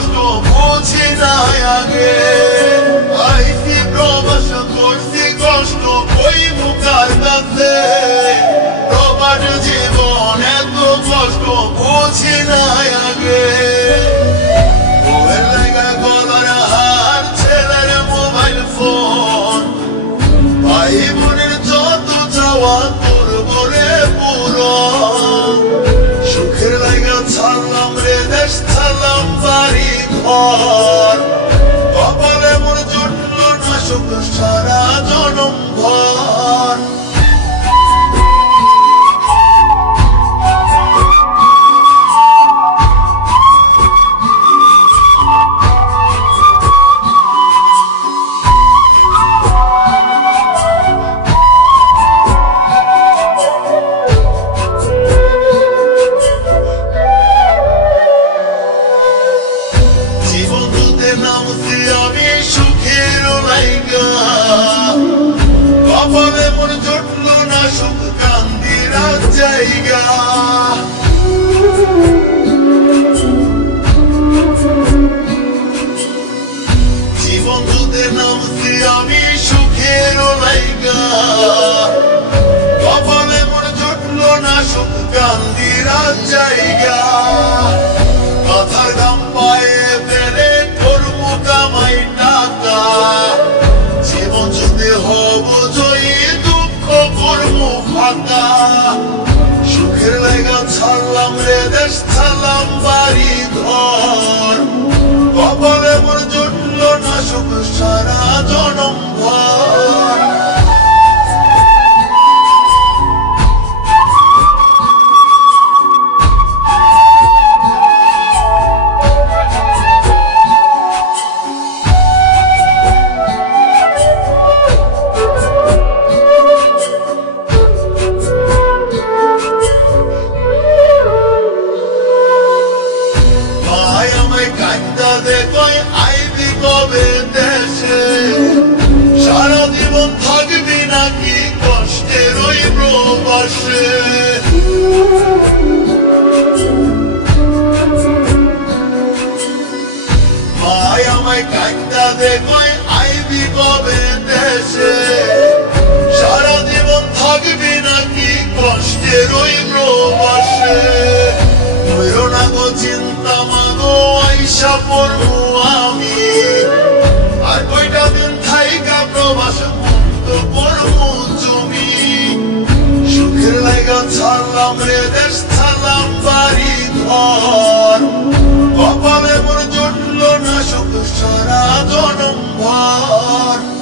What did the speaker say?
কষ্ট বুঝি নাই আগে আইসি প্রবাস করছি কষ্ট ওই মুখার কাছে প্রবাস জীবন এত কষ্ট বুঝি নাই আগে বউয়ের লাগা গলার হার ছেলের মোবাইল ফোন ভাই বোনের যত চাওয়া তোর বলে পুরো সুখের লাগা ছাড়লাম রে দেশ ছাড়লাম বাড়ি ঘর কপালে মোর জুটল না সুখ সারা জনম ভর নামছি আমি সুখের লাইগা কপালে মোর জুটল না সুখ কান্দির জায়গা জীবন যুদ্ধে নামছি আমি সুখের লাইগা কপালে মোর জুটল না সুখ কান্দির জায়গা কথার দাম পায়ে ফেলে কামাই টাকা জীবন যুদ্ধে হব জয়ী দুঃখ কর্ম ফাঁকা সুখের লাগা ছাড়লাম রে দেশ ছাড়লাম বাড়ি ঘর কপালে মোর জুটল না সুখ সারা জনম ভর আইবি কবে দেশে সারা জীবন থাকবি নাকি কষ্টের ওই প্রবাসে ভাই আমায় কান্দা দেখোই আইবি কবে দেশে সারা জীবন থাকবি নাকি কষ্টের ওই প্রবাসে হইরো না গো চিন্তা মাগো আইসা পড়বো আমি আর কয়টা দিন থাইকা প্রবাস মুক্ত করবো জমি সুখের লাগা ছাড়লাম রে দেশ ছাড়লাম বাড়ি ঘর কপালে মোর জুটল না সুখ সারা জনম ভর